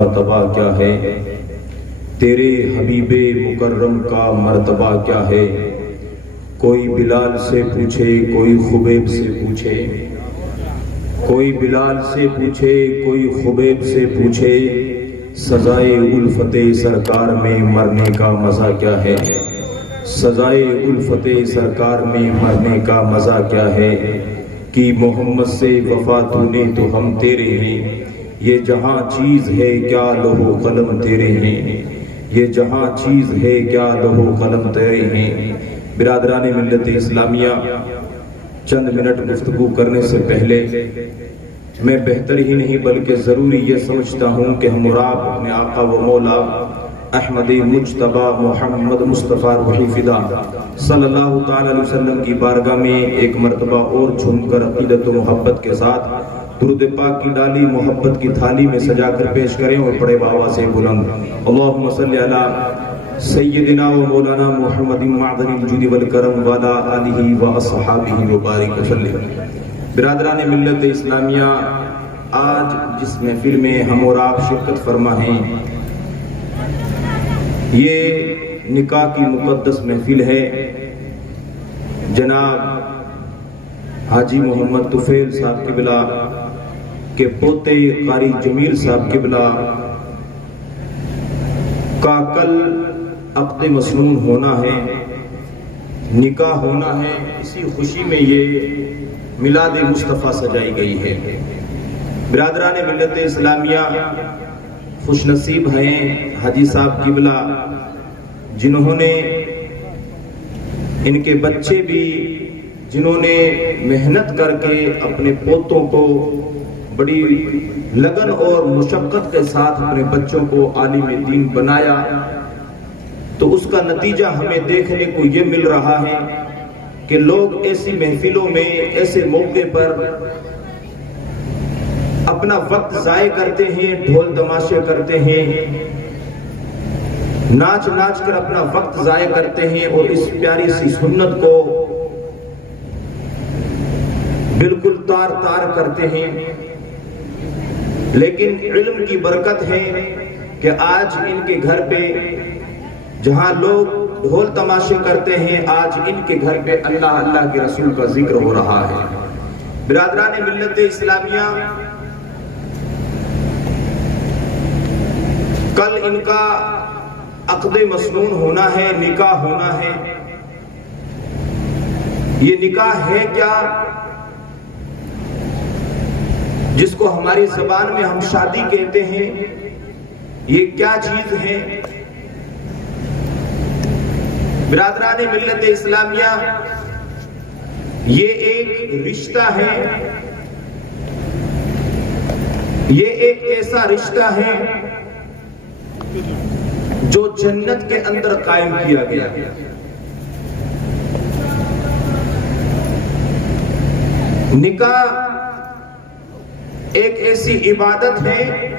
مرتبہ کیا ہے، تیرے حبیب مکرم کا مرتبہ کیا ہے؟ کوئی بلال سے پوچھے، کوئی خبیب سے پوچھے، کوئی بلال سے پوچھے، کوئی خبیب سے پوچھے، سزائے الفت سرکار میں مرنے کا مزہ کیا ہے؟ سزائے الفت سرکار میں مرنے کا مزہ کیا ہے؟ کہ محمد سے وفا تو نے تو ہم تیرے ہیں، یہ جہاں چیز ہے کیا لوح و قلم تیرے ہیں، یہ جہاں چیز ہے کیا لوح و قلم تیرے ہیں۔ برادران ملت اسلامیہ، چند منٹ گفتگو کرنے سے پہلے میں بہتر ہی نہیں بلکہ ضروری یہ سمجھتا ہوں کہ ہم اور آپ اپنے آقا و مولا احمد مجتبی محمد مصطفیٰ روحی فدا صلی اللہ تعالی علیہ وسلم کی بارگاہ میں ایک مرتبہ اور جھوم کر عقیدت و محبت کے ساتھ درود پاک کی ڈالی محبت کی تھالی میں سجا کر پیش کریں اور بڑے بابا سے بلند اللہم صلی علی سیدنا و مولانا محمد معدن الجود والکرم والا آلہ و اصحابہ مبارک وسلم۔ برادران ملت اسلامیہ، آج جس محفل میں ہم اور آپ شرکت فرما ہیں، یہ نکاح کی مقدس محفل ہے۔ جناب حاجی محمد طفیل صاحب قبلہ کے پوتے قاری جمیل صاحب قبلہ کا کل عقد مسنون ہونا ہے، نکاح ہونا ہے۔ اسی خوشی میں یہ میلاد مصطفیٰ سجائی گئی ہے۔ برادران ملت اسلامیہ، خوش نصیب ہیں حاجی صاحب قبلہ جنہوں نے، ان کے بچے بھی جنہوں نے محنت کر کے اپنے پوتوں کو بڑی لگن اور مشقت کے ساتھ اپنے بچوں کو عالم دین بنایا، تو اس کا نتیجہ ہمیں دیکھنے کو یہ مل رہا ہے کہ لوگ ایسی محفلوں میں، ایسے موقع پر اپنا وقت ضائع کرتے ہیں، ڈھول تماشے کرتے ہیں، ناچ ناچ کر اپنا وقت ضائع کرتے ہیں اور اس پیاری سی سنت کو بالکل تار تار کرتے ہیں۔ لیکن علم کی برکت ہے کہ آج ان کے گھر پہ جہاں لوگ ڈھول تماشے کرتے ہیں، آج ان کے گھر پہ اللہ اللہ کے رسول کا ذکر ہو رہا ہے۔ برادران ملت اسلامیہ، کل ان کا عقد مسنون ہونا ہے، نکاح ہونا ہے۔ یہ نکاح ہے کیا؟ جس کو ہماری زبان میں ہم شادی کہتے ہیں، یہ کیا چیز ہے؟ برادران ملت اسلامیہ، یہ ایک رشتہ ہے، یہ ایک ایسا رشتہ ہے جو جنت کے اندر قائم کیا گیا۔ نکاح ایک ایسی عبادت ہے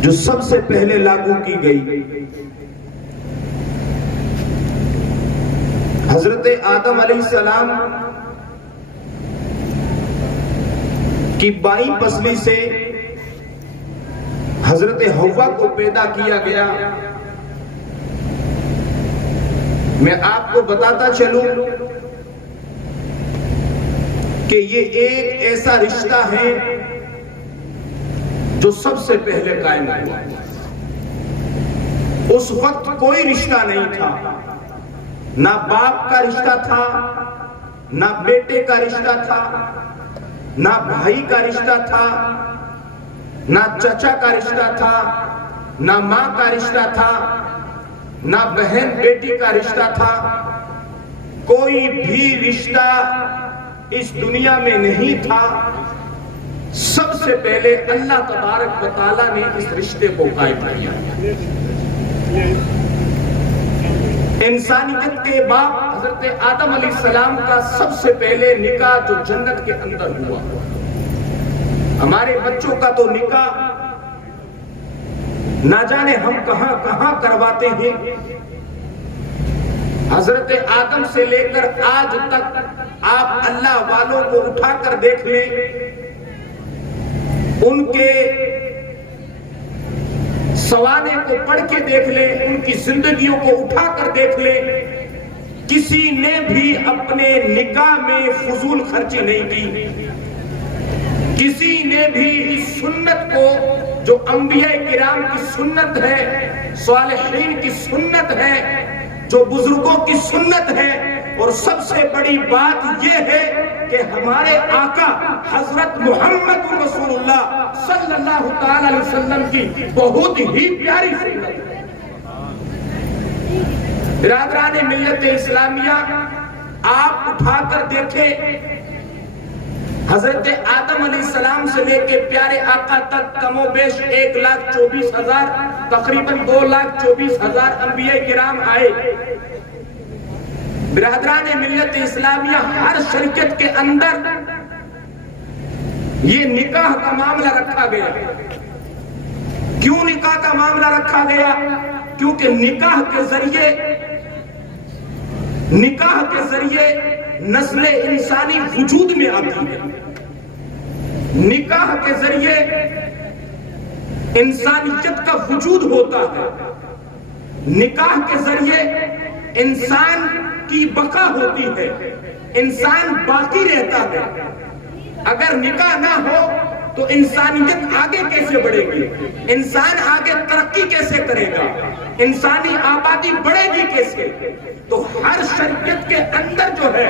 جو سب سے پہلے لاگو کی گئی۔ حضرت آدم علیہ السلام کی بائیں پسلی سے حضرت حوا کو پیدا کیا گیا۔ میں آپ کو بتاتا چلوں کہ یہ ایک ایسا رشتہ ہے جو سب سے پہلے قائم ہوا۔ اس وقت کوئی رشتہ نہیں تھا، نہ باپ کا رشتہ تھا، نہ بیٹے کا رشتہ تھا، نہ بھائی کا رشتہ تھا، نہ چچا کا رشتہ تھا، نہ ماں کا رشتہ تھا، نہ بہن بیٹی کا رشتہ تھا۔ کوئی بھی رشتہ اس دنیا میں نہیں تھا۔ سب سے پہلے اللہ تبارک و تعالیٰ نے اس رشتے کو قائم کیا۔ انسانیت کے باپ حضرت آدم علیہ السلام کا سب سے پہلے نکاح جو جنت کے اندر ہوا۔ ہمارے بچوں کا تو نکاح نہ جانے ہم کہاں کہاں کرواتے ہیں۔ حضرت آدم سے لے کر آج تک آپ اللہ والوں کو اٹھا کر دیکھ لیں، ان کے سوانح کو پڑھ کے دیکھ لیں، ان کی زندگیوں کو اٹھا کر دیکھ لیں، کسی نے بھی اپنے نکاح میں فضول خرچی نہیں کی، کسی نے بھی اس سنت کو جو انبیاء کرام کی سنت ہے، صالحین کی سنت ہے، جو بزرگوں کی سنت ہے، اور سب سے بڑی بات یہ ہے کہ ہمارے آقا حضرت محمد رسول اللہ صلی اللہ تعالی علیہ وسلم کی بہت ہی پیاری سنت ہے۔ برادران ملت اسلامیہ، آپ اٹھا کر دیکھیں، حضرت آدم علیہ السلام سے لے کے پیارے آقا تک کم و بیش 1,24,000 تقریباً 2,24,000 انبیاء کرام آئے۔ برادران ملت اسلامیہ، ہر شرکت کے اندر یہ نکاح کا معاملہ رکھا گیا۔ کیوں نکاح کا معاملہ رکھا گیا؟ کیونکہ نکاح کے ذریعے نسل انسانی وجود میں آتی ہے، نکاح کے ذریعے انسانیت کا وجود ہوتا ہے، نکاح کے ذریعے انسان کی بقا ہوتی ہے، انسان باقی رہتا ہے۔ اگر نکاح نہ ہو تو انسانیت آگے کیسے بڑھے گی؟ انسان آگے ترقی کیسے کرے گا؟ انسانی آبادی بڑھے گی کیسے؟ تو ہر شریعت کے اندر جو ہے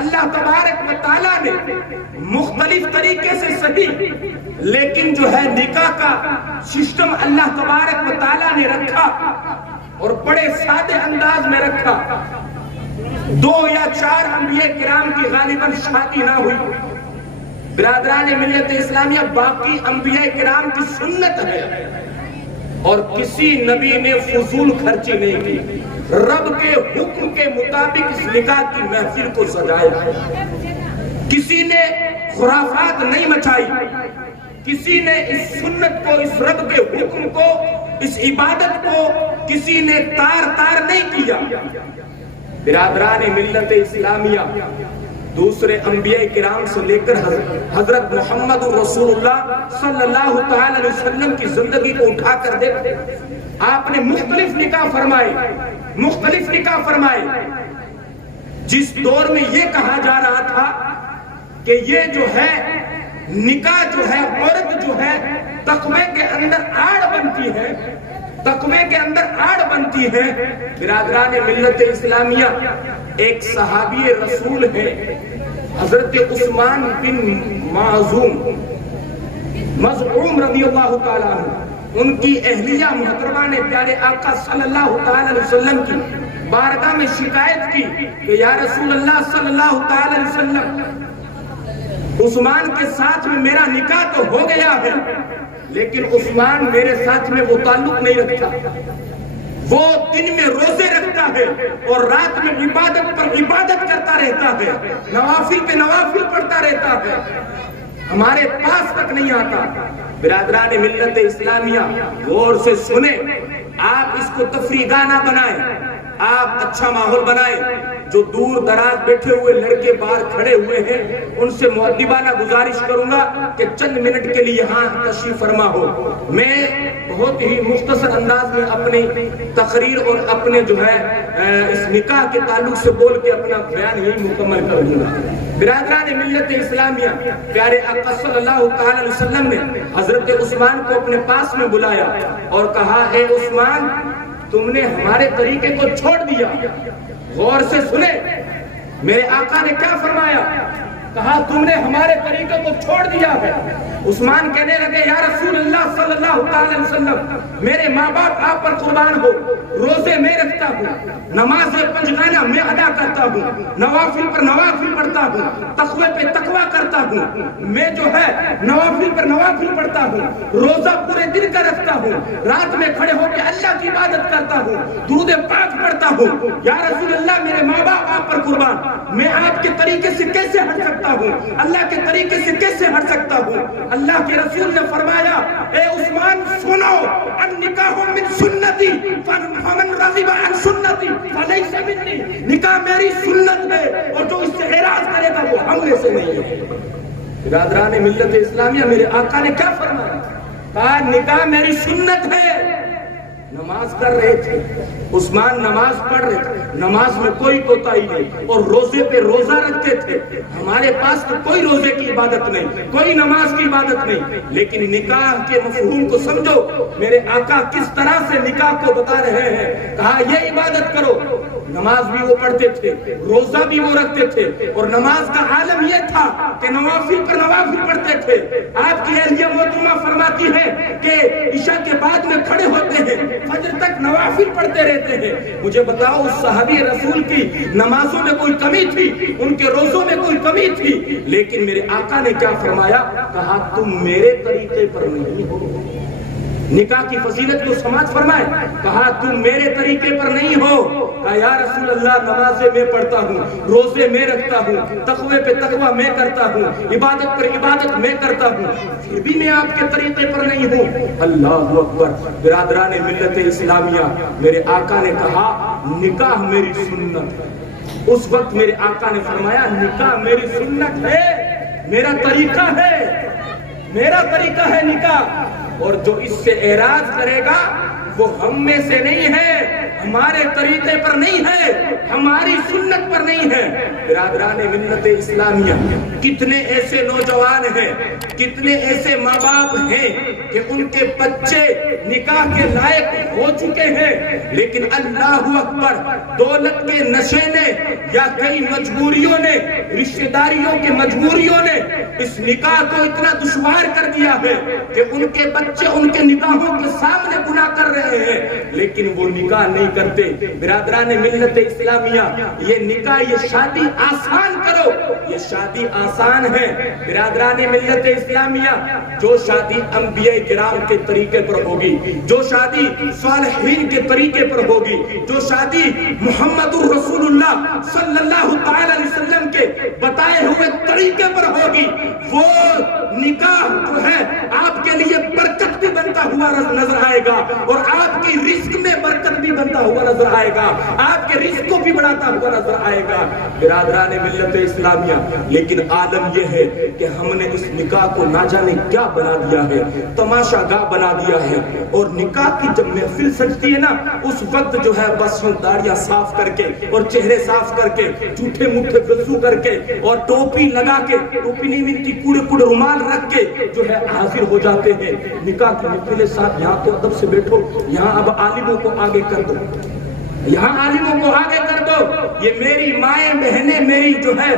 اللہ تبارک و تعالیٰ نے مختلف طریقے سے صحیح، لیکن جو ہے نکاح کا سسٹم اللہ تبارک و تعالیٰ نے رکھا اور بڑے سادے انداز میں رکھا۔ 2 یا 4 انبیاء کرام کی غالباً شادی نہ ہوئی۔ برادران ملت اسلامیہ، باقی انبیاء کرام کی سنت ہے، اور کسی نبی نے فضول خرچی نہیں کی، رب کے حکم کے مطابق اس نکاح کی محفل کو سجایا، کسی نے خرافات نہیں مچائی، کسی نے اس سنت کو، اس رب کے حکم کو، اس عبادت کو کسی نے تار نہیں کیا۔ برادران ملت اسلامیہ، دوسرے انبیاء کرام سے لے کر حضرت محمد رسول اللہ صلی اللہ تعالی علیہ وسلم کی زندگی کو اٹھا کر دیکھیں، آپ نے مختلف نکاح فرمائے۔ جس دور میں یہ کہا جا رہا تھا کہ یہ جو ہے نکاح جو ہے، عورت جو ہے تقوی کے اندر آڑ بنتی ہے، برادران ملت اسلامیہ، ایک صحابی رسول ہے حضرت عثمان بن مظعوم رضی اللہ تعالیٰ عنہ، ان کی اہلیہ محترمہ نے پیارے آقا صلی اللہ تعالی علیہ وسلم کی بارگاہ میں شکایت کی کہ یا رسول اللہ صلی اللہ تعالی علیہ وسلم، عثمان کے ساتھ میں میرا نکاح تو ہو گیا ہے، لیکن عثمان میرے ساتھ میں وہ تعلق نہیں رکھتا، وہ دن میں روزے رکھتا ہے اور رات میں عبادت پر عبادت کرتا رہتا ہے، نوافل پہ نوافل پڑھتا رہتا ہے، ہمارے پاس تک نہیں آتا۔ برادران ملت اسلامیہ، غور سے سنیں، آپ اس کو تفریح گاہ نہ بنائیں، آپ اچھا ماحول بنائیں۔ جو دور دراز بیٹھے ہوئے لڑکے باہر کھڑے ہوئے ہیں، ان سے مؤدبانہ گزارش کروں گا کہ چند منٹ کے لیے یہاں تشریف فرما ہو۔ میں بہت ہی مختصر انداز میں اپنی تقریر اور اپنے جو ہے اس نکاح کے تعلق سے بول کے اپنا بیان یہی مکمل کر دوں گا۔ برادران ملت اسلامیہ، پیارے آقا صلی اللہ تعالی علیہ وسلم نے حضرت عثمان کو اپنے پاس میں بلایا اور کہا، اے عثمان، تم نے ہمارے طریقے کو چھوڑ دیا۔ غور سے سنیں، میرے آقا نے کیا فرمایا؟ کہا تم نے ہمارے طریقے کو چھوڑ دیا ہے۔ عثمان کہنے لگے، یا رسول اللہ صلی اللہ تعالی علیہ وسلم، میرے ماں باپ آپ پر قربان ہو، روزے میں رکھتا ہوں، نماز پنجگانہ میں ادا کرتا ہوں، نوافل پر نوافل پڑھتا ہوں، تقوی پہ تقوی کرتا ہوں، میں جو ہے نوافل پر نوافل پڑھتا ہوں، روزہ پورے دن کا رکھتا ہوں، رات میں کھڑے ہو کے اللہ کی عبادت کرتا ہوں، درود پاک پڑھتا ہوں۔ یا رسول اللہ، میرے ماں باپ آپ پر قربان، میں آپ کے طریقے سے کیسے ہٹ سکتا ہوں؟ اللہ کے طریقے سے کیسے ہٹ سکتا ہوں؟ اللہ کے رسول نے فرمایا، اے عثمان سنو، النکاح من سنتی فمن رغب عن سنتی فلیس منی، نکاح میری سنت ہے اور جو اس سے اعراض کرے گا وہ ہم میں سے نہیں ہے۔ برادران ملت اسلامیہ، میرے آقا نے کیا فرمایا؟ کہا نکاح میری سنت ہے نماز کر رہے تھے، عثمان نماز پڑھ رہے تھے، نماز میں کوئی کوتاہی نہیں، اور روزے پہ روزہ رکھتے تھے۔ ہمارے پاس تو کوئی روزے کی عبادت نہیں، کوئی نماز کی عبادت نہیں، لیکن نکاح کے مفہوم کو سمجھو۔ میرے آقا کس طرح سے نکاح کو بتا رہے ہیں، کہا یہ عبادت کرو۔ نماز بھی وہ پڑھتے تھے، روزہ بھی وہ رکھتے تھے، اور نماز کا عالم یہ تھا کہ نوافل پر نوافل پڑھتے تھے۔ آپ کی اہلیہ محترمہ فرماتی ہے کہ عشاء کے بعد میں کھڑے ہوتے ہیں، فجر تک نوافل پڑھتے رہتے ہیں۔ مجھے بتاؤ اس صحابی رسول کی نمازوں میں کوئی کمی تھی، ان کے روزوں میں کوئی کمی تھی، لیکن میرے آقا نے کیا فرمایا، کہا تم میرے طریقے پر نہیں ہو۔ نکاح کی فضیلت کو سماعت فرمائے، کہا تم میرے طریقے پر نہیں ہو۔ کہا یا رسول اللہ نمازیں میں پڑھتا ہوں، روزے میں رکھتا ہوں، تقوی پہ تقوی میں کرتا ہوں، عبادت پر عبادت میں کرتا ہوں، پھر بھی میں آپ کے طریقے پر نہیں ہوں۔ اللہ اکبر۔ برادران ملت اسلامیہ، میرے آقا نے کہا نکاح میری سنت ہے۔ اس وقت میرے آقا نے فرمایا نکاح میری سنت ہے، میرا طریقہ ہے، میرا طریقہ ہے نکاح۔ اور جو اس سے اعراض کرے گا وہ ہم میں سے نہیں ہے، ہمارے طریقے پر نہیں ہے، ہماری سنت پر نہیں ہے۔ برادران ملت اسلامیہ، کتنے ایسے نوجوان ہیں، کتنے ایسے ماں باپ ہیں کہ ان کے بچے نکاح کے لائق ہو چکے ہیں، لیکن اللہ اکبر، دولت کے نشے نے یا کئی مجبوریوں نے، رشتہ داریوں کے مجبوریوں نے اس نکاح کو اتنا دشوار کر دیا ہے کہ ان کے بچے ان کے نکاحوں کے سامنے گناہ کر رہے ہیں، لیکن وہ نکاح نہیں کرتے۔ برادران ملت اسلامیہ، یہ نکاح، یہ شادی آسان کرو، یہ شادی آسان ہے۔ برادران ملت اسلامیہ، جو شادی انبیاء کرام کے طریقے پر ہوگی، جو شادی صالحین کے طریقے پر ہوگی، جو شادی محمد الرسول اللہ صلی اللہ تعالی علیہ وسلم کے بتائے ہوئے طریقے پر ہوگی، وہ نکاح جو ہے آپ کے لیے برکت بھی بنتا ہوا نظر آئے گا، اور آپ کی رزق میں برکت بھی بنتا ہوا نظر آئے گا، آپ کے رزق کو بھی بڑھاتا ہوا نظر آئے گا۔ برادران ملت اسلامیہ، لیکن عالم یہ ہے کہ ہم نے اس نکاح کو نہ جانے کیا بنا دیا ہے، تماشا گاہ بنا دیا ہے، اور نکاح کی جب محفل سجتی ہے نا، اس وقت جو ہے بس داڑیاں صاف کر کے اور چہرے صاف کر کے، جھوٹے موٹے وضو کر کے اور ٹوپی لگا کے، ٹوپی نہیں ملتی، کوڑے کوڑے رومال رکھ کے جو ہے حاضر ہو جاتے ہیں نکاح کی محفل۔ صاحب یہاں تو ادب سے بیٹھو، یہاں اب عالموں کو آگے کر دو، یہاں عالموں کو آگے کر دو۔ یہ میری مائیں بہنیں، میری جو ہے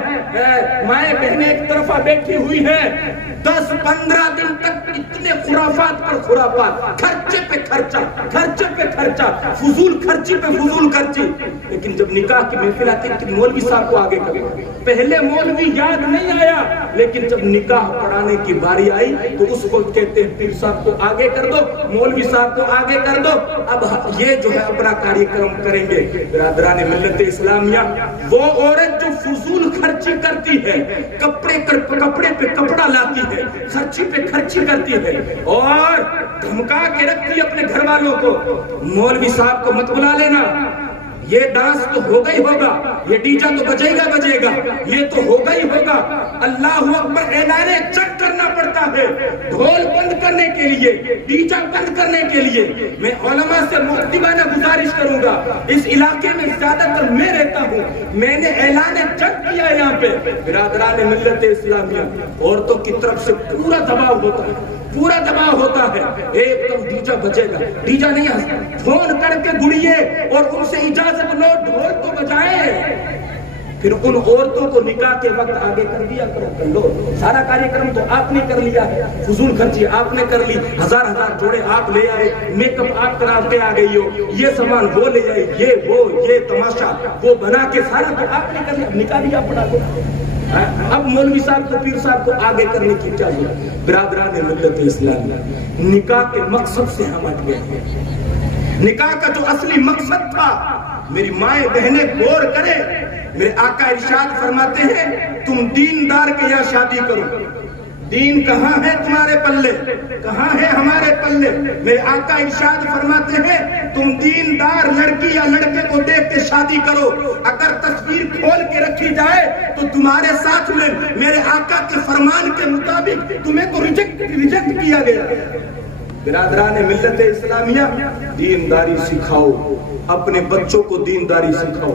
مائیں بہنیں ایک طرفہ بیٹھی ہوئی ہیں، 10-15 دن تک اتنے خرافات پر خرافات، خرچے پہ خرچہ، خرچے پہ خرچہ، فضول خرچی پہ فضول خرچی، لیکن جب نکاح کی محفل آتی ہے کہ مولوی صاحب کو آگے کرو۔ پہلے مولوی یاد نہیں آیا، لیکن جب نکاح پڑھانے کی باری آئی تو اس وقت کہتے ہیں پیر صاحب کو آگے کر دو، مولوی صاحب کو آگے کر دو، اب یہ جو ہے اپنا کاریہ کرم کریں گے۔ برادران ملت اسلامیہ، وہ عورت جو فضول خرچی کرتی ہے، کپڑے پہ کپڑا لاتی ہے، خرچی پہ خرچی کرتی ہے اور دھمکا کے رکھتی ہے اپنے گھر والوں کو، مولوی صاحب کو مت بلا لینا، یہ ڈانس تو ہوگا ہی ہوگا، یہ ڈیجا تو بجے گا، یہ تو ہوگا ہی ہوگا۔ اللہ اکبر، اعلان چک کرنا پڑتا ہے ڈھول بند کرنے کے لیے، ڈیجا بند کرنے کے لیے۔ میں علماء سے مؤدبانہ گزارش کروں گا، اس علاقے میں زیادہ تر میں رہتا ہوں، میں نے اعلان چک کیا یہاں پہ۔ برادران ملت اسلامیہ، عورتوں کی طرف سے پورا دباؤ ہوتا ہے، پورا دباؤ ہوتا ہے، ایک دم ڈیجا بجے گا، ڈیجا نہیں ہے، فون کر کے گڑیے اور ان سے اجازت لو، ڈھول تو بجائے۔ پھر ان عورتوں کو نکاح کے وقت آگے کر دیا کرو، کر لو، سارا کاریہ کرم تو آپ نے کر لیا ہے، فضول خرچی آپ نے کر لی، ہزار جوڑے آپ لے آئے، میک اپ آپ کرا کے آ گئی ہو، یہ سامان وہ لے آئے، یہ تماشا وہ بنا کے سارا تو آپ نے کر لیا، نکاح بھی آپ پڑھا دو۔ اب مولوی صاحب کو، پیر صاحب کو آگے کرنے کی چاہیے۔ برادران ملت اسلامیہ، نکاح کے مقصد سے ہم ہٹ گئے ہیں۔ نکاح کا جو اصلی مقصد تھا، میری مائیں بہنیں غور کریں، میرے آقا ارشاد فرماتے ہیں تم دیندار کے یہاں شادی کرو۔ دین کہاں ہے تمہارے پلے، کہاں ہے ہمارے پلے؟ میرے آقا ارشاد فرماتے ہیں تم دیندار لڑکی یا لڑکے کو دیکھ کے شادی کرو، اگر تصویر کھول کے رکھی جائے تو تمہارے ساتھ میں میرے آقا کے فرمان کے مطابق تمہیں تو ریجیکٹ کیا گیا۔ برادران ملت اسلامیہ، دینداری سکھاؤ، اپنے بچوں کو دینداری سکھاؤ۔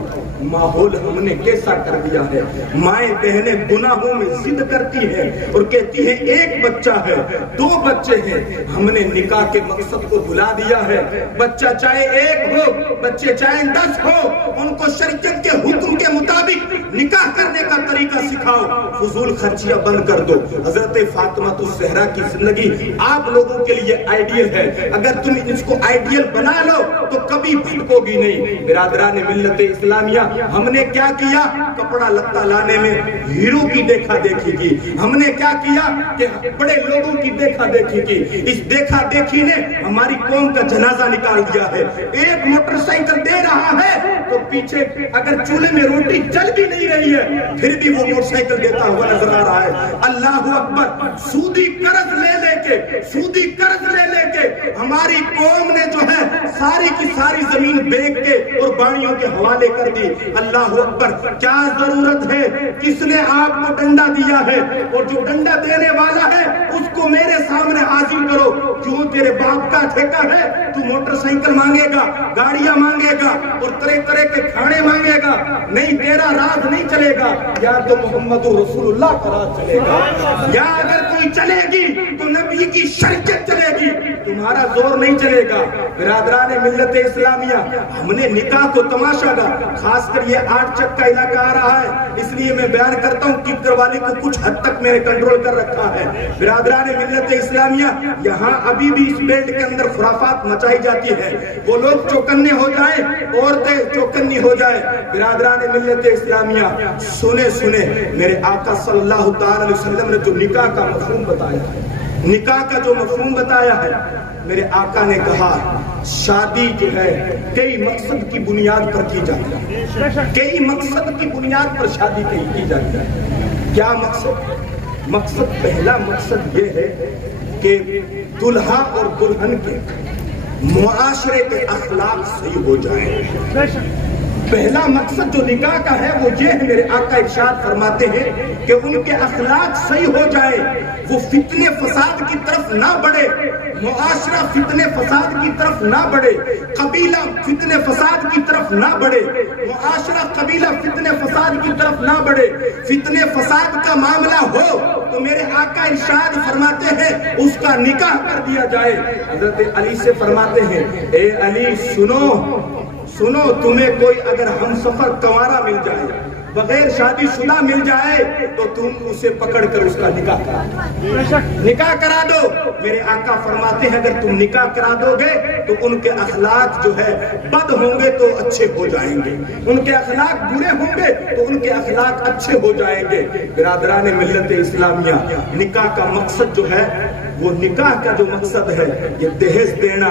ماحول ہم نے کیسا کر دیا ہے، مائیں بہنیں گناہوں میں ضد کرتی ہیں اور کہتی ہیں ایک بچہ ہے، 2 بچے ہیں۔ ہم نے نکاح کے مقصد کو بھلا دیا ہے۔ بچہ چاہے 1 ہو، بچے چاہے 10 ہو، ان کو شریعت کے حکم کے مطابق نکاح کرنے کا طریقہ سکھاؤ، فضول خرچیاں بند کر دو۔ حضرت فاطمہ الزہرا کی زندگی آپ لوگوں کے لیے آئیڈیل ہے، اگر تم اس کو آئیڈیل بنا لو تو کبھی بھٹکو گی نہیں۔ برادران ملت اسلامیہ، ہم نے کیا کیا؟ کپڑا لتا لانے میں ہیرو کی دیکھا دیکھی کی، ہم نے کیا کیا کہ بڑے لوگوں کی دیکھا دیکھی کی۔ اس دیکھا دیکھی نے ہماری قوم کا جنازہ نکال دیا ہے۔ ایک موٹر سائیکل دے رہا ہے تو پیچھے اگر چولہے میں روٹی جل بھی نہیں رہی ہے پھر بھی وہ موٹر سائیکل دیتا ہوا نظر آ رہا ہے۔ اللہ اکبر! سودی قرض لے لے کے ہماری قوم نے جو ہے ساری کی ساری زمین بیچ کے اور باڑیوں کے حوالے کر دی۔ اللہ اکبر! کیا ضرورت ہے؟ کس نے آپ کو ڈنڈا دیا ہے؟ اور جو ڈنڈا دینے والا ہے اس کو میرے سامنے حاضر کرو۔ کیوں تیرے باپ کا ٹھیکہ ہے تو موٹر سائیکل مانگے گا، گاڑیاں مانگے گا اور طرح طرح کے کھانے مانگے گا؟ نہیں، تیرا راز نہیں چلے گا، یا تو محمد رسول اللہ کا راز چلے گا، یا اگر کوئی چلے گی تو نبی کی شریعت چلے گی، تمہارا زور نہیں چلے گا۔ برادران ملت اسلامیہ، ہم نے نکاح کو تماشا کا، خاص کر یہ 8 چک کا علاقہ آ رہا ہے اس لیے میں بیان کرتا ہوں، کیکر والی کو کچھ حد تک میں نے کنٹرول کر رکھا ہے۔ برادران ملت اسلامیہ، یہاں ابھی بھی اس بیلٹ کے اندر خرافات مچائی جاتی ہے۔ وہ لوگ چوکنے ہو جائیں، عورتیں چوکنی ہو جائیں۔ برادران ملت اسلامیہ، سنے میرے آقا صلی اللہ تعالی علیہ وسلم نے جو نکاح کا مفہوم بتایا ہے، نکاح کا جو مفہوم بتایا ہے، میرے آقا نے کہا شادی جو ہے کئی مقصد کی بنیاد پر کی جاتی ہے، کئی مقصد کی بنیاد پر شادی کی جاتی ہے۔ کیا مقصد؟ مقصد، پہلا مقصد یہ ہے کہ دلہا اور دلہن کے معاشرے کے اخلاق صحیح ہو جائیں۔ پہلا مقصد جو نکاح کا ہے وہ یہ ہے، میرے آقا ارشاد فرماتے ہیں کہ ان کے اخلاق صحیح ہو جائے، وہ فتنے فساد کی طرف نہ بڑھے، معاشرہ فتنے فساد کی طرف نہ بڑھے، قبیلہ فتنے فساد کی طرف نہ بڑھے، معاشرہ قبیلہ فتنے فساد کی طرف نہ بڑھے۔ فتنے فساد کا معاملہ ہو تو میرے آقا ارشاد فرماتے ہیں اس کا نکاح کر دیا جائے۔ حضرت علی سے فرماتے ہیں، اے علی سنو، تمہیں کوئی اگر ہم سفر کنوارا مل جائے، بغیر شادی شدہ مل جائے تو تم اسے پکڑ کر اس کا نکاح کرا دو۔ میرے آقا فرماتے ہیں اگر تم نکاح کرا دو گے تو ان کے اخلاق جو ہے بد ہوں گے تو اچھے ہو جائیں گے، ان کے اخلاق برے ہوں گے تو ان کے اخلاق اچھے ہو جائیں گے۔ برادران ملت اسلامیہ، نکاح کا مقصد جو ہے، وہ نکاح کا جو مقصد ہے، یہ دہیز دینا،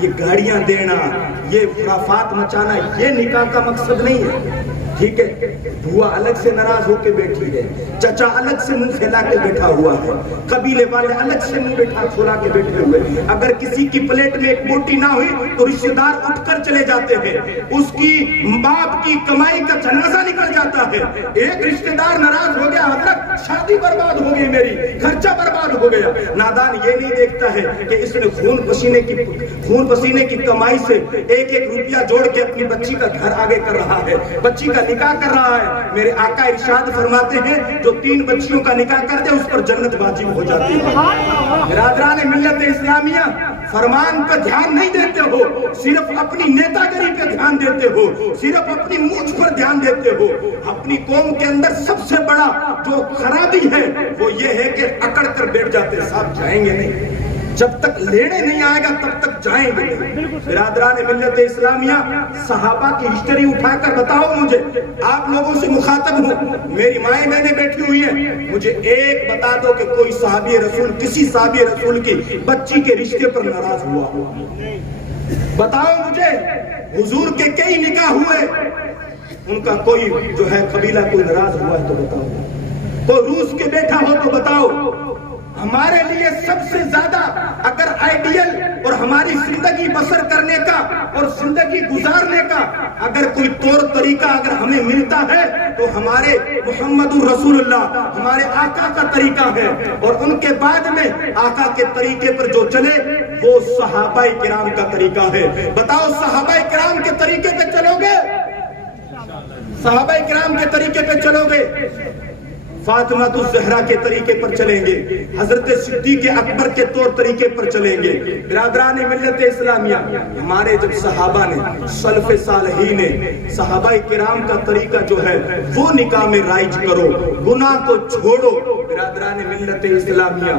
یہ گاڑیاں دینا، یہ خرافات مچانا، یہ نکاح کا مقصد نہیں ہے۔ ٹھیک ہے، بھوا الگ سے ناراض ہو کے بیٹھی ہے، چچا الگ سے منہ پھیلا کے بیٹھا ہوا ہے، قبیلے والے الگ سے منہ بیٹھا کھولا کے بیٹھے ہوئے، اگر کسی کی پلیٹ میں ایک بوٹی نہ ہوئی تو رشتہ دار اٹھ کر چلے جاتے ہیں، اس کی باپ کی کمائی کا جنازہ نکل جاتا ہے۔ ایک رشتہ دار ناراض ہو گیا، حضرت شادی برباد ہو گئی، میری خرچہ برباد ہو گیا۔ نادان یہ نہیں دیکھتا ہے کہ اس نے خون پسینے کی کمائی سے ایک روپیہ جوڑ کے اپنی بچی کا گھر آگے کر رہا ہے، بچی کا نکاح کر رہا ہے۔ میرے آقا ارشاد فرماتے ہیں جو 3 بچیوں کا نکاح کر دے اس پر جنت واجب ہو جاتی ہے۔ برادران ملت اسلامیہ، فرمان پر دھیان نہیں دیتے ہو، صرف اپنی نیتا گری پہ دھیان دیتے ہو، صرف اپنی مونچھ پر دھیان دیتے ہو۔ اپنی قوم کے اندر سب سے بڑا جو خرابی ہے وہ یہ ہے کہ اکڑ کر بیٹھ جاتے، صاحب جائیں گے نہیں، جب تک لینے نہیں آئے گا تب تک جائیں گے نہیں۔ برادران ملت اسلامیہ، صحابہ کی ہسٹری اٹھا کر بتاؤ مجھے، آپ لوگوں سے مخاطب ہوں، میری مائیں بہنیں بیٹھی ہوئی ہیں، مجھے ایک بتا دو کہ کوئی صحابی رسول کسی صحابی رسول کی بچی کے رشتے پر ناراض ہوا؟ بتاؤ مجھے، حضور کے کئی نکاح ہوئے، ان کا کوئی جو ہے قبیلہ کوئی ناراض ہوا ہے تو بتاؤ۔ کوئی روس کے بیٹھا ہو تو بتاؤ ہمارے لیے سب سے زیادہ اگر آئیڈیل اور ہماری زندگی بسر کرنے کا اور زندگی گزارنے کا اگر کوئی طور طریقہ اگر ہمیں ملتا ہے تو ہمارے محمد رسول اللہ ہمارے آقا کا طریقہ ہے، اور ان کے بعد میں آقا کے طریقے پر جو چلے وہ صحابہ کرام کا طریقہ ہے۔ بتاؤ صحابہ کرام کے طریقے پہ چلو گے؟ صحابہ کرام کے طریقے پہ چلو گے؟ فاطمہ الزہرا کے طریقے پر چلیں گے؟ حضرت صدیق اکبر کے طور طریقے پر چلیں گے؟ برادران ملت اسلامیہ، ہمارے جب صحابہ نے سلف صالحین نے صحابہ کرام کا طریقہ جو ہے وہ نکاح میں رائج کرو، گناہ کو چھوڑو۔ برادران ملت اسلامیہ،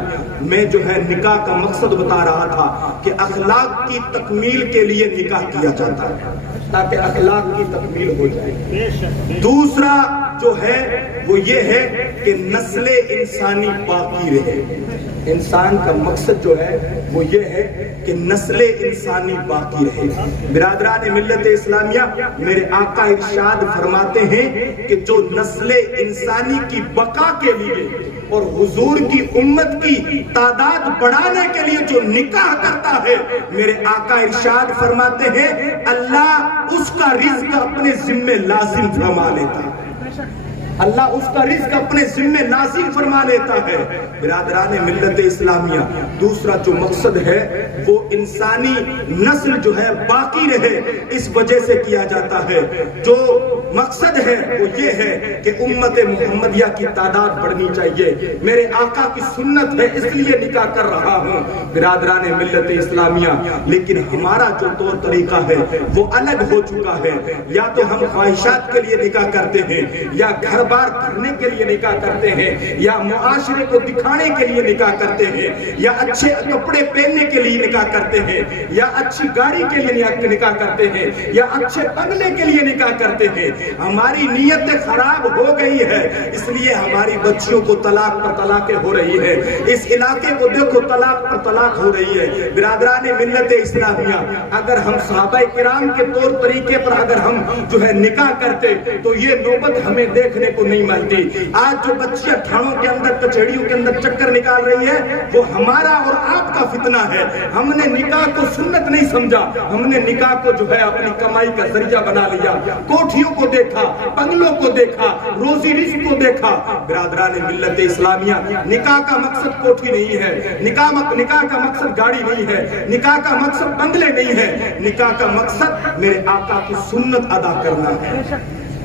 میں جو ہے نکاح کا مقصد بتا رہا تھا کہ اخلاق کی تکمیل کے لیے نکاح کیا جاتا ہے تاکہ اخلاق کی تکمیل ہو جائے۔ دوسرا جو ہے وہ یہ ہے کہ نسل انسانی باقی رہے۔ انسان کا مقصد جو ہے وہ یہ ہے کہ نسل انسانی باقی رہے۔ برادران ملت اسلامیہ، میرے آقا ارشاد فرماتے ہیں کہ جو نسل انسانی کی بقا کے لیے اور حضور کی امت کی تعداد بڑھانے کے لیے جو نکاح کرتا ہے، میرے آقا ارشاد فرماتے ہیں اللہ اس کا رزق اپنے ذمہ لازم فرما لیتا ہے۔ اللہ اس کا رزق اپنے ذمہ لازم فرما لیتا ہے۔ برادران ملت اسلامیہ، دوسرا جو مقصد ہے وہ انسانی نسل جو ہے باقی رہے، اس وجہ سے کیا جاتا ہے۔ جو مقصد ہے وہ یہ ہے کہ امت محمدیہ کی تعداد بڑھنی چاہیے۔ میرے آقا کی سنت ہے اس لیے نکاح کر رہا ہوں۔ برادران ملت اسلامیہ، لیکن ہمارا جو طور طریقہ ہے وہ الگ ہو چکا ہے۔ یا تو ہم خواہشات کے لیے نکاح کرتے ہیں، یا گھر بار کرنے کے لیے نکاح کرتے ہیں، یا معاشرے کو دکھانے کے لیے نکاح کرتے ہیں، یا اچھے کپڑے پہننے کے لیے نکاح کرتے ہیں، یا اچھی گاڑی کے لیے نکاح کرتے ہیں، یا اچھے بنگلے کے لیے نکاح کرتے ہیں۔ ہماری نیت خراب ہو گئی ہے، اس لیے ہماری بچیوں کو طلاق پر طلاقیں ہو رہی ہے۔ اس علاقے کو دیکھو طلاق پر طلاق ہو رہی ہے۔ برادران ملت اسلامیہ، اگر ہم صحابہ کرام کے طور طریقے پر اگر ہم جو ہے نکاح کرتے تو یہ نوبت ہمیں دیکھنے کو نہیں ملتی۔ آج جو بچیاں تھانوں کے اندر کچہریوں کے اندر چکر نکال رہی ہے وہ ہمارا اور آپ کا فتنہ ہے۔ ہم نے نکاح کو سنت نہیں سمجھا، ہم نے نکاح کو جو ہے اپنی کمائی کا ذریعہ بنا لیا۔ کوٹھیوں کو دیکھا، بنگلوں کو دیکھا، روزی رزق کو دیکھا۔ برادران ملت اسلامیہ، نکاح کا مقصد کوٹھی نہیں ہے، نکاح کا مقصد گاڑی نہیں ہے، نکاح کا مقصد بنگلے نہیں ہے، نکاح کا مقصد میرے آقا کی سنت ادا کرنا ہے۔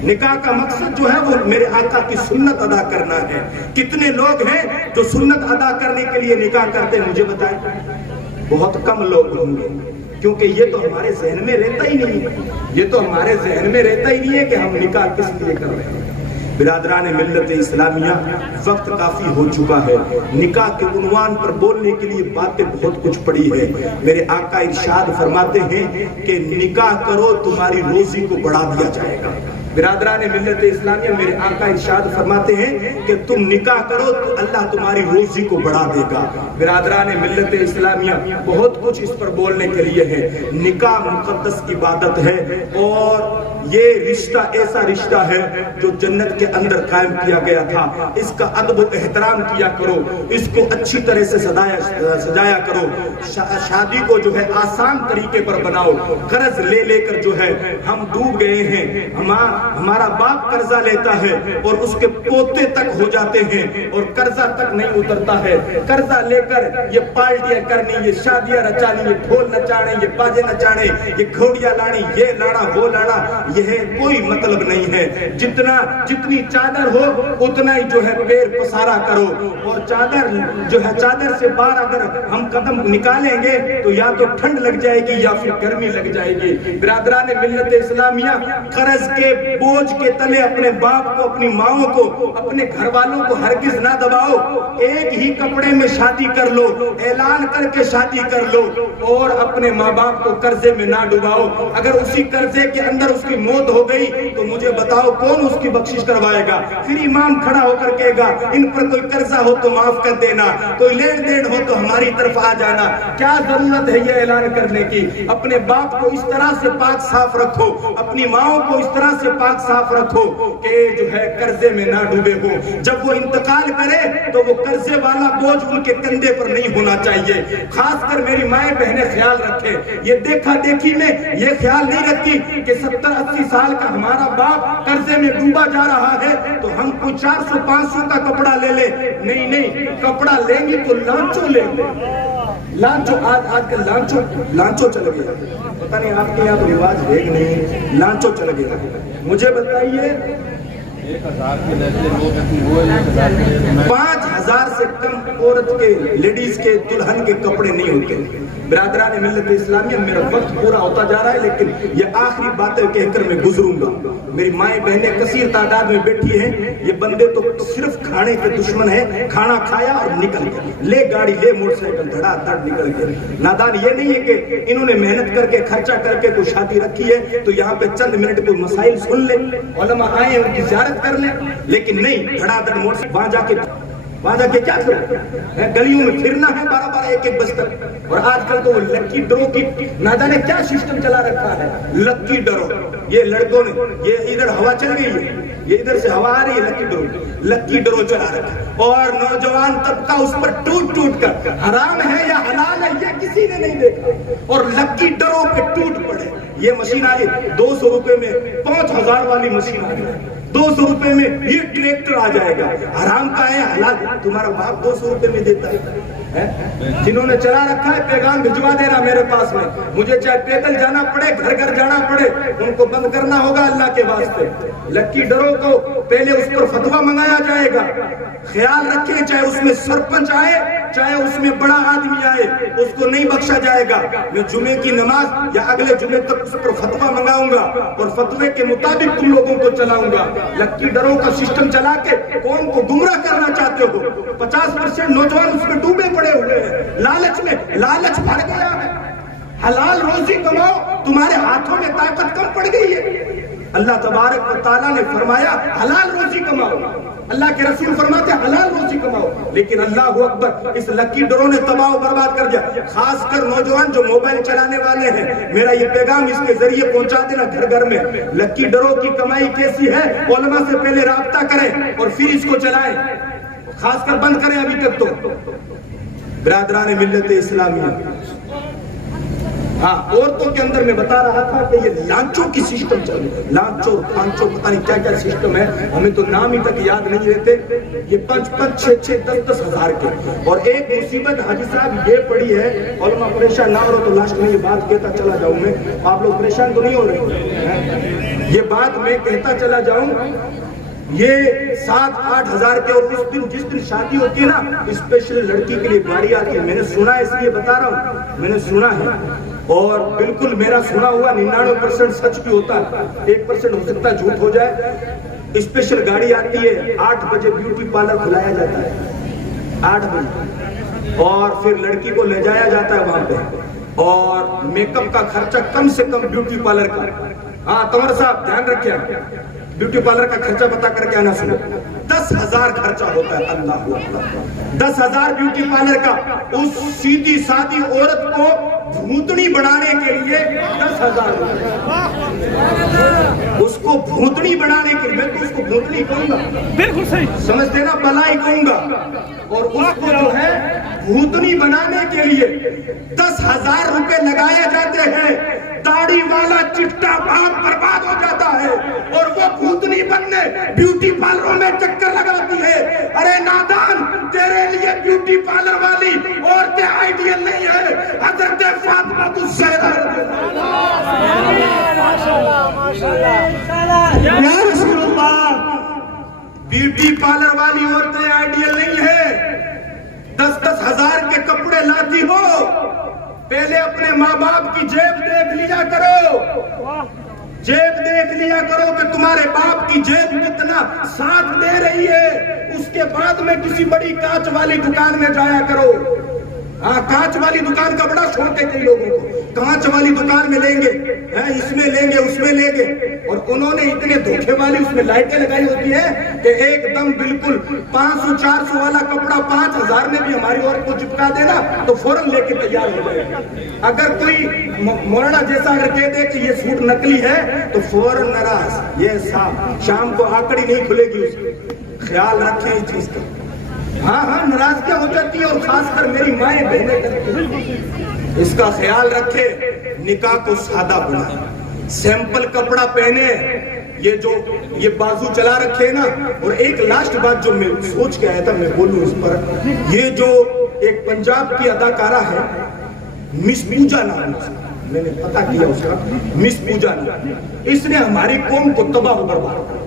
نکاح کا مقصد جو ہے وہ میرے آقا کی سنت ادا کرنا ہے۔ کتنے لوگ ہیں جو سنت ادا کرنے کے لیے نکاح کرتے ہیں؟ مجھے بتائیں، بہت کم لوگ ہوں گے، کیونکہ یہ تو ہمارے ذہن میں رہتا ہی نہیں ہے۔ یہ تو ہمارے ذہن میں رہتا ہی نہیں ہے کہ ہم نکاح کس لیے کر رہے ہیں۔ برادران ملت اسلامیہ، وقت کافی ہو چکا ہے۔ نکاح کے عنوان پر بولنے کے لیے باتیں بہت کچھ پڑی ہے۔ میرے آقا ارشاد فرماتے ہیں کہ نکاح کرو تمہاری روزی کو بڑھا دیا جائے گا۔ برادران ملت اسلامیہ، میرے آقا ارشاد فرماتے ہیں کہ تم نکاح کرو تو اللہ تمہاری روزی کو بڑھا دے گا۔ برادران ملت اسلامیہ، بہت کچھ اس پر بولنے کے لیے ہے۔ نکاح مقدس عبادت ہے، اور یہ رشتہ ایسا رشتہ ہے جو جنت کے اندر قائم کیا گیا تھا۔ اس کا ادب و احترام کیا کرو، اس کو اچھی طرح سے سجایا کرو۔ شادی کو جو ہے آسان طریقے پر بناؤ۔ قرض لے لے کر جو ہے ہم ڈوب گئے ہیں۔ ہمارا باپ قرضہ لیتا ہے اور اس کے پوتے تک ہو جاتے ہیں اور قرضہ تک نہیں اترتا ہے۔ قرضہ لے کر یہ پارٹیاں کرنی، یہ شادیاں رچانی، یہ ڈھول نچانے، یہ باجے نچانے، یہ گھوڑیاں لانی، یہ لانا وہ لانا، یہ کوئی مطلب نہیں ہے۔ جتنی چادر ہو اتنا ہی جو ہے پیر پسارا کرو، اور چادر سے باہر اگر ہم قدم نکالیں گے تو یا تو ٹھنڈ لگ جائے گی یا پھر گرمی لگ جائے گی۔ برادران ملت اسلامیہ، قرض کے بوجھ کے تلے اپنے باپ کو، اپنی ماؤں کو، اپنے گھر والوں کو ہرگز نہ دباؤ۔ ایک ہی کپڑے میں شادی کر لو، اعلان کر کے شادی کر لو، اور اپنے ماں باپ کو قرضے میں نہ ڈباؤ۔ اگر اسی قرضے کے اندر اس کی موت ہو گئی تو مجھے بتاؤ کون اس کی بخشش کروائے گا؟ پھر امام کھڑا ہو کر کہے گا ان پر کوئی قرضہ ہو تو معاف کر دینا، کوئی لین دین ہو تو ہماری طرف آ جانا۔ کیا ضرورت ہے یہ اعلان کرنے کی؟ اپنے باپ کو اس طرح سے پاک صاف رکھو، اپنی ماؤں کو اس طرح سے پاک صاف رکھو کہ جو ہے قرضے میں نہ ڈوبے ہو. جب وہ انتقال کرے تو وہ قرضے والا بوجھ ان کے کندھے پر نہیں ہونا چاہیے. خاص کر میری مائیں بہنیں خیال رکھیں, یہ دیکھا دیکھی میں یہ خیال نہیں رکھتی کہ 70-80 سال کا ہمارا باپ قرضے میں ڈوبا جا رہا ہے تو ہم کوئی 400-500 کا کپڑا لے لیں. نہیں, کپڑا لیں گے تو لانچو لیں گے. لانچو آج کل لانچو چل گیا. پتہ نہیں آپ کے یہاں تو رواج ہے کہ نہیں, لانچو چل گیا. مجھے بتائیے 5,000 سے کم عورت کے لیڈیز کے دلہن کے کپڑے نہیں ہوتے. برادران ملت اسلامیہ, میرا وقت پورا ہوتا جا رہا ہے لیکن یہ آخری باتیں کہہ کر میں گزروں گا. میری مائیں بہنیں کثیر تعداد میں بیٹھی ہیں. یہ بندے تو صرف کھانے کے دشمن ہیں. کھانا کھایا اور نکل گئے, لے گاڑی لے موٹر سائیکل دھڑا دھڑ نکل گئے. نادان یہ نہیں ہے کہ انہوں نے محنت کر کے خرچہ کر کے کوئی شادی رکھی ہے تو یہاں پہ چند منٹ کوئی مسائل سن لیں, علماء آئے ہیں ان کی زیارت کر لیں, لیکن نہیں, دھڑا دھڑ موٹر سائیکل وہاں جا کے کیا کرو, گلیوں میں پھرنا ہے 12-12 1-1 بج تک. اور آج کل تو وہ لکی ڈرو کی نہ جانے کیا سسٹم چلا رکھا ہے. لکی ڈرو, یہ لڑکوں نے, یہ ادھر ہوا چل گئی ہے, یہ ادھر سے ہوا آ رہی ہے, لکی ڈرو چلا رکھا ہے. اور نوجوان طبقہ اس پر ٹوٹ کر حرام ہے یا حلال ہے یہ کسی نے نہیں دیکھا, اور لکی ڈرو پہ ٹوٹ پڑے. یہ مشین آ رہی 200 روپے میں 5,000 والی مشین آ رہی ہے, 200 روپے میں یہ ٹریکٹر آ جائے گا. حرام کا ہے حلال, تمہارا باپ 200 روپے میں دیتا ہے. جنہوں نے چلا رکھا ہے پیغام بھجوا دینا میرے پاس میں, مجھے چاہے پیدل جانا پڑے, گھر جانا پڑے, ان کو بند کرنا ہوگا اللہ کے واسطے. لکی ڈرو کو پہلے اس پر فتویٰ منگایا جائے گا. خیال رکھیں, چاہے اس میں سرپنچ آئے, چاہے اس میں بڑا آدمی آئے, اس کو نہیں بخشا جائے گا. میں جمعے کی نماز یا اگلے جمعے تک اس پر فتویٰ منگاؤں گا اور فتوے کے مطابق تم لوگوں کو چلاؤں گا. لکی ڈرو کا سسٹم چلا کے قوم کو گمراہ کرنا چاہتے ہو. 50% نوجوان اس میں ڈوبے پڑے ہوئے ہیں, لالچ میں. لالچ بڑھ گیا ہے. حلال روزی کماؤ, تمہارے ہاتھوں میں طاقت کم پڑ گئی ہے. اللہ تبارک و تعالیٰ نے فرمایا حلال روزی کماؤ, اللہ کے رسول فرماتے ہیں حلال روزی کماؤ, لیکن اللہ اکبر, اس لکی ڈرو نے تباہ و برباد کر دیا. خاص کر نوجوان جو موبائل چلانے والے ہیں, میرا یہ پیغام اس کے ذریعے پہنچا دینا گھر میں. لکی ڈرو کی کمائی کیسی ہے, علماء سے پہلے رابطہ کریں اور پھر اس کو چلائیں. خاص کر بند کریں ابھی تک تو. برادران ملت اسلامیہ, ہاں عورتوں کے اندر میں بتا رہا تھا کہ یہ لانچوں کی سسٹم چل رہی ہے. لانچو پانچو پتہ نہیں کیا کیا سسٹم ہے, ہمیں تو نام ہی تک یاد نہیں رہتے. یہ 5-5, 6-6, 10-10 ہزار کے. اور ایک مصیبت حاجی صاحب یہ پڑی ہے, علماء پریشان نہ ہو تو لاسٹ میں یہ بات کہتا چلا جاؤں میں, آپ لوگ پریشان تو نہیں ہو رہے, یہ بات میں کہتا چلا جاؤں. یہ 7-8 ہزار کے, اور اس دن جس دن شادی ہوتی ہے نا, اسپیشل لڑکی کے لیے گاڑی آتی ہے. میں نے سنا ہے, اس لیے بتا رہا ہوں, میں نے سنا ہے, اور بالکل میرا سنا ہوا 99% سچ بھی ہوتا ہے, 1% ہو سکتا ہے جھوٹ ہو جائے. اسپیشل گاڑی آتی ہے, 8 بجے بیوٹی پارلر کھلایا جاتا ہے, 8 بجے, اور پھر لڑکی کو لے جایا جاتا ہے وہاں پہ, اور میک اپ کا خرچہ کم سے کم بیوٹی پارلر کا. ہاں تمہر صاحب دھیان رکھیں, بیوٹی پارلر کا خرچہ پتا کر کے آنا سنو, 10,000 خرچہ ہوتا ہے. اللہ اکبر, 10,000 بیوٹی پارلر کا. اس سیدھی سادی عورت کو بھوتنی بنانے کے لیے 10,000 اس کو بھوتنی بنانے کے لیے, میں تو اس کو بھوتنی کہوں گا, بالکل صحیح سمجھ دینا, بلائی کہوں گا. اور اس کو جو ہے بھوتنی بنانے کے لیے 10,000 روپے لگائے جاتے ہیں. داڑھی والا چٹا باپ برباد ہو جاتا ہے, اور وہ بھوتنی بننے بیوٹی پارلروں میں چکر لگاتی ہے. ارے نادان, تیرے لیے بیوٹی پارلر والی عورتیں آئیڈیل نہیں ہے. حضرت فاطمہ الزہرا یا رسول اللہ, بیوٹی پارلر والی عورتیں آئیڈیل نہیں ہے. 10-10 ہزار کے کپڑے لاتی ہو, پہلے اپنے ماں باپ کی جیب دیکھ لیا کرو, جیب دیکھ لیا کرو کہ تمہارے باپ کی جیب کتنا ساتھ دے رہی ہے. اس کے بعد میں کسی بڑی کانچ والی دکان میں جایا کرو. ہاں کانچ والی دکان کا بڑا شوق ہے کئی لوگوں کو, کانچ والی دکان میں لیں گے, اس میں لیں گے, اس میں لیں گے, اور انہوں نے اتنے دھوکے والی اس میں لائٹیں لگائی ہوتی ہیں کہ ایک دم بالکل 500-400 والا کپڑا 5000 میں بھی ہماری عورت کو چپکا دینا تو فوراً لے کے تیار ہو جائے گا. اگر کوئی مولانا جیسا اگر کہہ دے کہ یہ سوٹ نکلی ہے تو فوراً ناراض, یہ شام کو آکڑی نہیں کھلے گی اس کی. خیال رکھیں اس چیز کا. ہاں ناراضگیاں ہو جاتی ہیں, اور خاص کر میری مائیں بہنیں کرتی ہیں. اس کا خیال رکھے, نکاح کو سادہ بنائے, سیمپل کپڑا پہنے. یہ بازو چلا رکھے نا. اور ایک لاسٹ بات جو میں سوچ کے آیا تھا میں بولوں اس پر, یہ جو ایک پنجاب کی اداکارہ ہے مس پوجا نام, میں نے پتا کیا اس کا, مس پوجا نام, اس نے ہماری قوم کو تباہ و برباد کیا.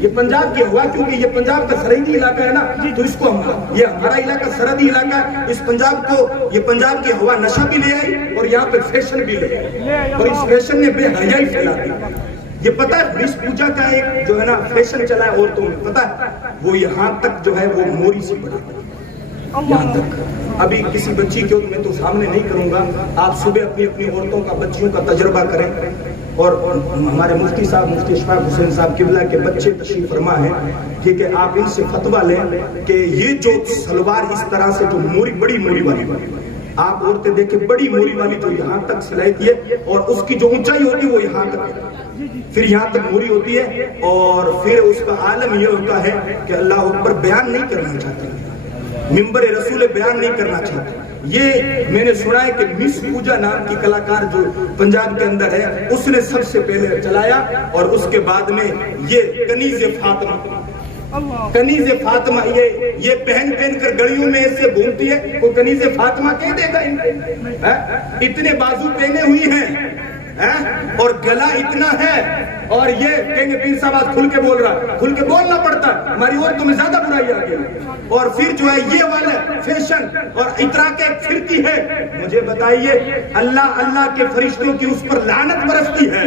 یہ پنجاب کی ہوا, کیونکہ یہ پنجاب کا سرحدی علاقہ ہے نا, تو اس کو یہ ہمارا علاقہ سرحدی علاقہ ہے, اس پنجاب کو یہ پنجاب کی ہوا نشہ بھی لے آئی اور یہاں پہ فیشن بھی لے آئی, اور اس فیشن نے بے حیائی پھیلا دی. یہ پتا ہے مس پوجا کا ایک جو ہے نا فیشن چلا ہے عورتوں میں, پتا ہے وہ یہاں تک جو ہے وہ موری سی بنا, یہاں تک. ابھی کسی بچی کو میں تو سامنے نہیں کروں گا, آپ صبح اپنی عورتوں کا, بچیوں کا تجربہ کریں. اور ہمارے مفتی صاحب, مفتی اشفاق حسین صاحب قبلہ کے بچے تشریف فرما ہے, ٹھیک ہے, آپ ان سے فتویٰ لیں کہ یہ جو سلوار اس طرح سے جو بڑی موری والی, آپ عورتیں دیکھیں بڑی موری والی جو یہاں تک سلائی کی ہے, اور اس کی جو اونچائی ہوتی ہے وہ یہاں تک, پھر یہاں تک موری ہوتی ہے, اور پھر اس کا عالم یہ ہوتا ہے کہ اللہ اکبر بیان نہیں کرنا چاہتے, ممبر رسول بیان نہیں کرنا چاہتے. یہ میں نے سنا ہے کہ مس پوجا نام کی کلاکار جو پنجاب کے اندر ہے, اس نے سب سے پہلے چلایا, اور اس کے بعد میں یہ کنیز فاطمہ یہ پہن کر گڑیوں میں ایسے گھومتی ہے, وہ کنیز فاطمہ کہہ دے گا. اتنے بازو پہنے ہوئی ہیں اور گلا اتنا ہے, اور یہ کہیں پیر صاحب آج کھل کے بول رہا, کھل کے بولنا پڑتا ہے, ہماری عورتوں میں زیادہ برائی آ گئی. اور پھر جو ہے یہ والا فیشن اور اطرا کے پھرتی ہے. مجھے بتائیے, اللہ کے فرشتوں کی اس پر لعنت برستی ہے,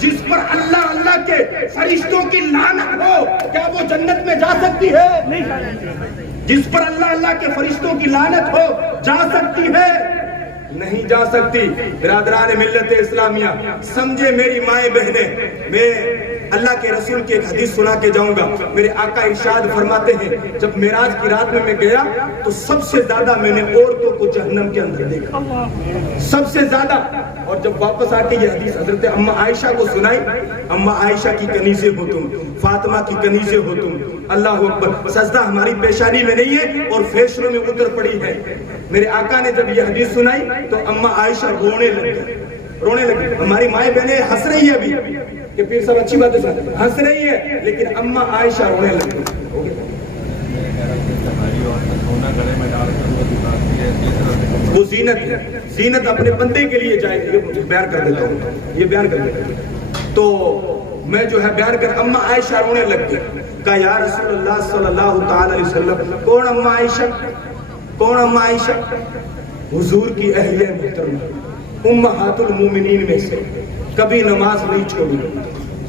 جس پر اللہ کے فرشتوں کی لعنت ہو, کیا وہ جنت میں جا سکتی ہے؟ جس پر اللہ کے فرشتوں کی لعنت ہو, جا سکتی ہے؟ نہیں جا سکتی. برادران ملت اسلامیہ, سمجھے میری مائیں بہنیں, میں اللہ کے رسول کی ایک حدیث سنا کے جاؤں گا. میرے آقا ارشاد فرماتے ہیں, جب معراج کی رات میں گیا تو سب سے زیادہ میں نے عورتوں کو جہنم کے اندر دیکھا, سب سے زیادہ. اور جب واپس آ کے یہ حدیث حضرت اما عائشہ کو سنائی, اما عائشہ کی کنیزیں ہو تم, فاطمہ کی کنیزیں ہو تم. اللہ اکبر. سجدہ ہماری پیشانی میں نہیں ہے اور فیشنوں میں اتر پڑی ہے. میرے آقا نے جب یہ حدیث سنائی تو اما عائشہ رونے لگی. ہماری مائیں بہنیں ہنس رہی ہے ابھی کہ پیر صاحب اچھی بات ہے, ہنس رہی ہے, لیکن اما عائشہ رونے لگی. وہ زینت اپنے بندے کے لیے جائے گی. یہ بیان کر دیتا ہوں, تو میں جو ہے بیان کر, اما عائشہ رونے لگ گئی. کہا یا رسول اللہ صلی اللہ تعالی علیہ وسلم, کون اما عائشہ؟ حضور کی اہلیہ محترمہ, امہات المومنین میں سے, کبھی نماز نہیں چھوڑی.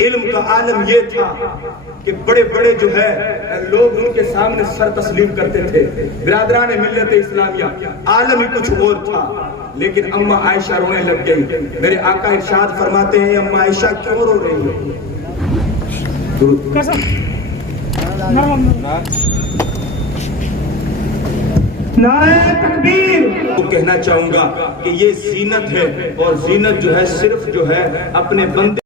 علم کا عالم یہ تھا کہ بڑے بڑے جو ہے لوگ ان کے سامنے سر تسلیم کرتے تھے. برادران ملت اسلامیہ, عالم ہی کچھ اور تھا, لیکن اما عائشہ رونے لگ گئی. میرے آقا ارشاد فرماتے ہیں, اما عائشہ کیوں رو رہی ہے؟ نعرہ تکبیر. تو کہنا چاہوں گا کہ یہ زینت ہے, اور زینت جو ہے صرف جو ہے اپنے بندے